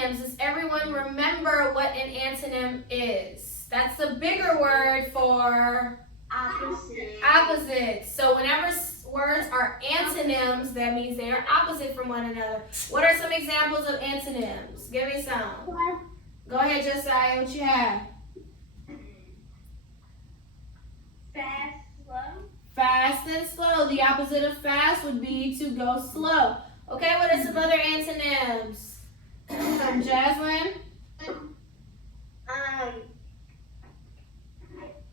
antonyms. Does everyone remember what an antonym is? That's the bigger word for opposite. So whenever words are antonyms, that means they are opposite from one another. What are some examples of antonyms? Give me some. Go ahead, Josiah. What you have? Fast, slow. Fast and slow. The opposite of fast would be to go slow. Okay, what are some other antonyms? Jasmine?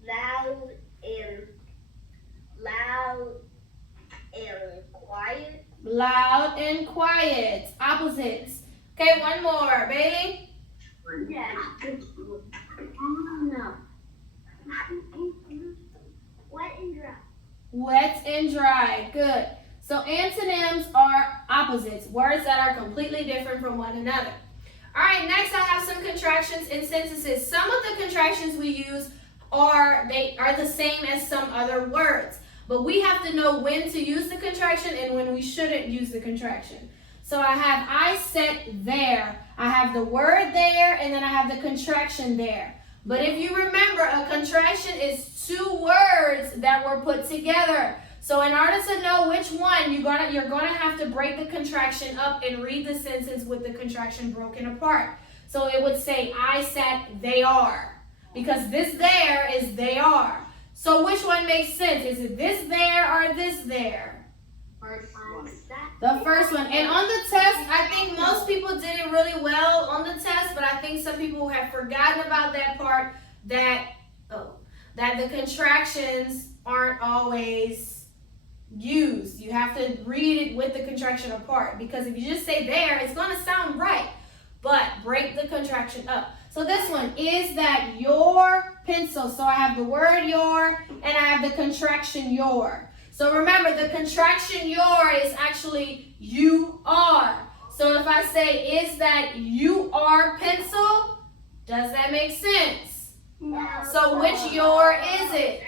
Loud and quiet. Loud and quiet. Opposites. Okay, one more. Bailey? Yeah. No. Wet and dry. Wet and dry. Good. So antonyms are opposites, words that are completely different from one another. All right, next I have some contractions in sentences. Some of the contractions we use are the same as some other words, but we have to know when to use the contraction and when we shouldn't use the contraction. So I have I sat there. I have the word there, and then I have the contraction there. But if you remember, a contraction is two words that were put together. So in order to know which one, you're gonna have to break the contraction up and read the sentence with the contraction broken apart. So it would say, I sat, they are. Because this there is they are. So which one makes sense? Is it this there or this there? First one. The first one. And on the test, I think most people did it really well on the test, but I think some people have forgotten about that part, that the contractions aren't always used. You have to read it with the contraction apart, because if you just say there, it's going to sound right, but break the contraction up. So this one, is that your pencil? So I have the word your, and I have the contraction your. So remember, the contraction your is actually you are. So if I say, is that you are pencil? Does that make sense? No. So which your is it?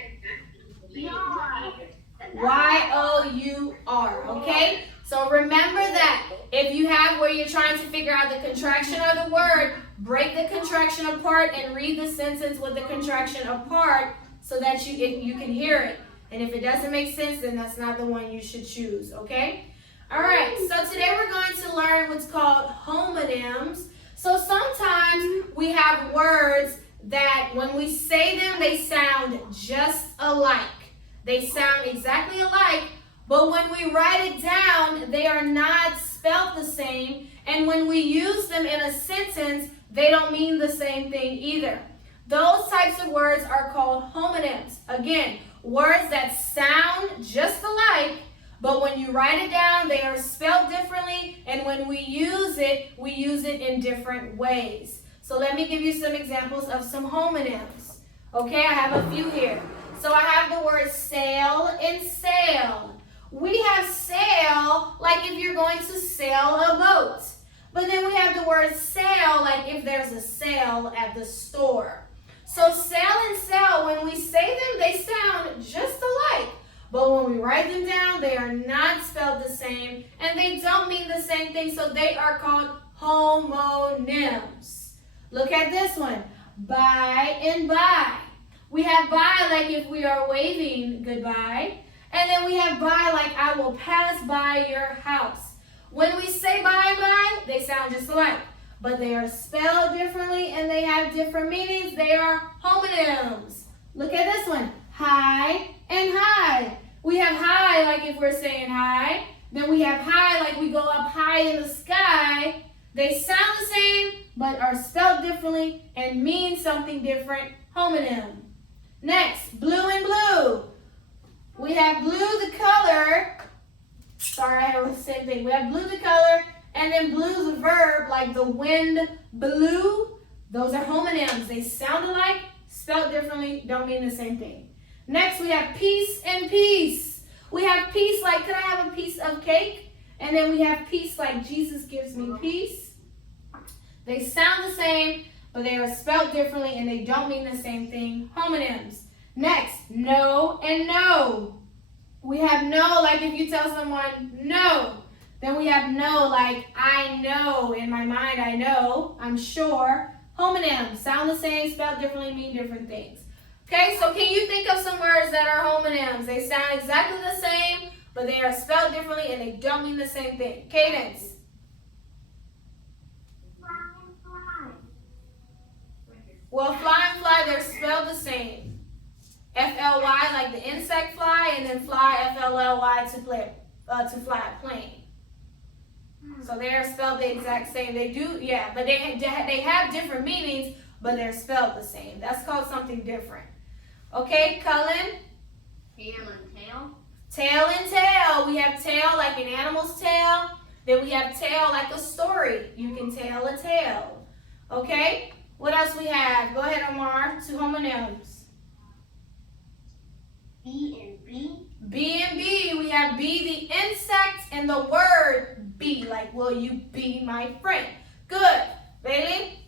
Y-O-U-R, okay? So remember that. If you have where you're trying to figure out the contraction of the word, break the contraction apart and read the sentence with the contraction apart so that you can hear it. And if it doesn't make sense, then that's not the one you should choose, okay? All right, so today we're going to learn what's called homonyms. So sometimes we have words that when we say them, they sound just alike. They sound exactly alike, but when we write it down, they are not spelled the same. And when we use them in a sentence, they don't mean the same thing either. Those types of words are called homonyms. Again, words that sound just alike, but when you write it down, they are spelled differently, and when we use it in different ways. So let me give you some examples of some homonyms. Okay, I have a few here. So I have the word sail and sail. We have sail like if you're going to sail a boat. But then we have the word sale like if there's a sale at the store. So sail and sell, when we say them, they sound just alike. But when we write them down, they are not spelled the same, and they don't mean the same thing, so they are called homonyms. Look at this one, by and by. We have by like if we are waving goodbye, and then we have by like I will pass by your house. When we say by and by, they sound just alike, but they are spelled differently and they have different meanings. They are homonyms. Look at this one, high and high. We have high like if we're saying hi. Then we have high like we go up high in the sky. They sound the same, but are spelled differently and mean something different. Homonym. Next, blue and blue. We have blue the color. Sorry, I have the same thing. We have blue the color, and then blue the verb, like the wind blew. Those are homonyms. They sound alike, spelled differently, don't mean the same thing. Next, we have peace and peace. We have peace like, could I have a piece of cake? And then we have peace like, Jesus gives me peace. They sound the same, but they are spelled differently and they don't mean the same thing. Homonyms. Next, no and no. We have no, like if you tell someone no. Then we have know, like I know, in my mind I know, I'm sure. Homonyms, sound the same, spelled differently, mean different things. Okay, so can you think of some words that are homonyms? They sound exactly the same, but they are spelled differently and they don't mean the same thing. Cadence. Well, fly and fly, they're spelled the same. F-L-Y, like the insect fly, and then fly, F-L-L-Y, to fly a plane. So they are spelled the exact same. They do, yeah, but they have different meanings, but they're spelled the same. That's called something different. Okay, Cullen? Tail and tail. Tail and tail. We have tail like an animal's tail. Then we have tail like a story. You can tell a tale. Okay? What else we have? Go ahead, Omar. 2 homonyms. B and B. B and B. We have be the insect and the word be. Like, will you be my friend? Good. Bailey?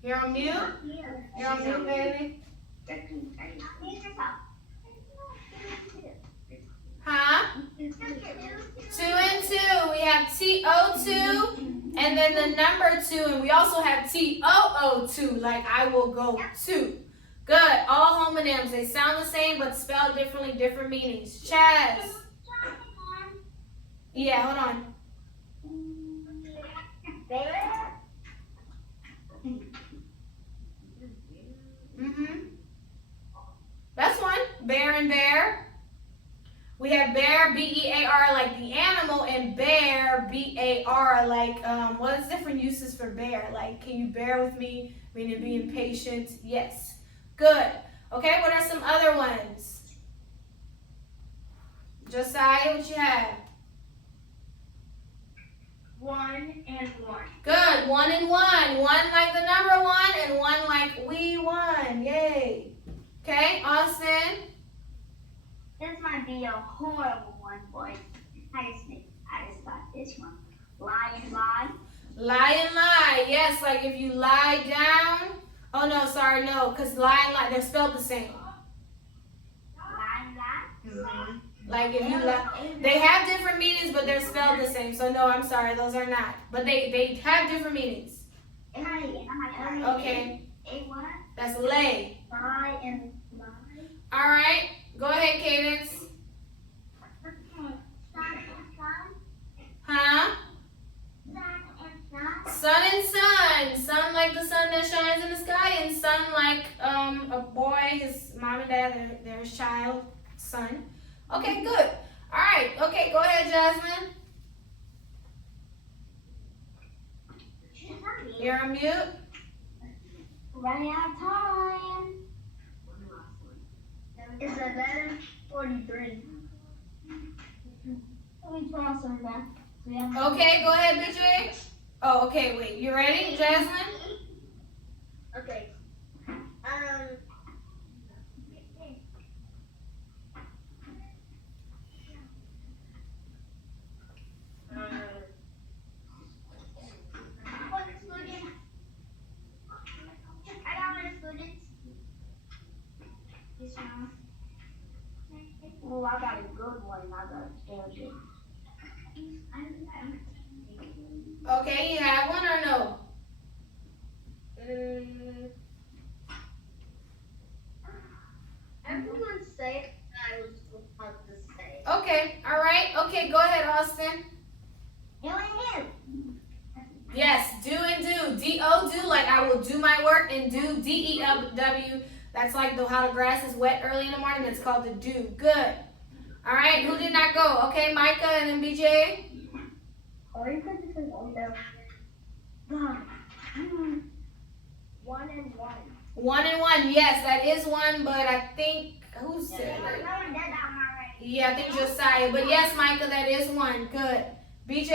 You're on mute? You're on mute, Bailey? Huh? 2 and 2. We have T-O-2 and then the number 2. And we also have T-O-O-2, like I will go to. Good. All homonyms. They sound the same but spelled differently, different meanings. Chaz. Yeah, hold on. That's one. Bear and bear. We have bear, B-E-A-R, like the animal, and bear, B-A-R, like, what is different uses for bear? Like, can you bear with me? Meaning being patient. Yes. Good. Okay, what are some other ones? Josiah, what you have? 1 and 1. Good. 1 and 1. 1 like the number 1 and 1 like we won. Yay. Okay, Austin. This might be a horrible one, boys. I just got this one. Lie and lie. Lie and lie. Yes, like if you lie down. Oh, no, sorry, no, because lie and lie, they're spelled the same. Lie and lie. Like if you lie. They have different meanings, but they're spelled the same. So, no, I'm sorry, those are not. But they have different meanings. Okay. What? That's lay. Lie and lie. All right. Go ahead, Cadence. Huh? Sun and sun. Sun like the sun that shines in the sky, and sun like a boy, his mom and dad, their child, son. Okay, good. All right. Okay, go ahead, Jasmine. You're on mute. Running out of time. It's 11:43. Let me draw some back. Okay, go ahead, BJ. Oh, okay, wait. You ready, Jasmine? Okay. What student? I got one student. This one. Oh, I got a good one. I got a terrible. Okay, you have one or no? Everyone said I was supposed to say. Okay, all right. Okay, go ahead, Austin. You and him. Yes, do and do. D-O, do, like I will do my work, and do, D-E-W. That's like how the grass is wet early in the morning. That's called the do. Good. All right, who did not go? Okay, Micah and then BJ. Or you could just say one though. 1 and 1. 1 and 1. Yes, that is one, but I think, who said it? Yeah, I think Josiah. But yes, Micah, that is one. Good. BJ?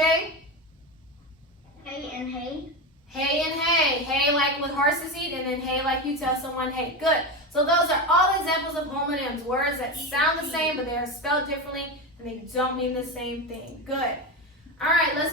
Hay and hay. Hay and hay. Hay like with horses eat, and then hay like you tell someone hey. Good. So those are all examples of homonyms, words that sound the same, but they are spelled differently, and they don't mean the same thing. Good. All right, let's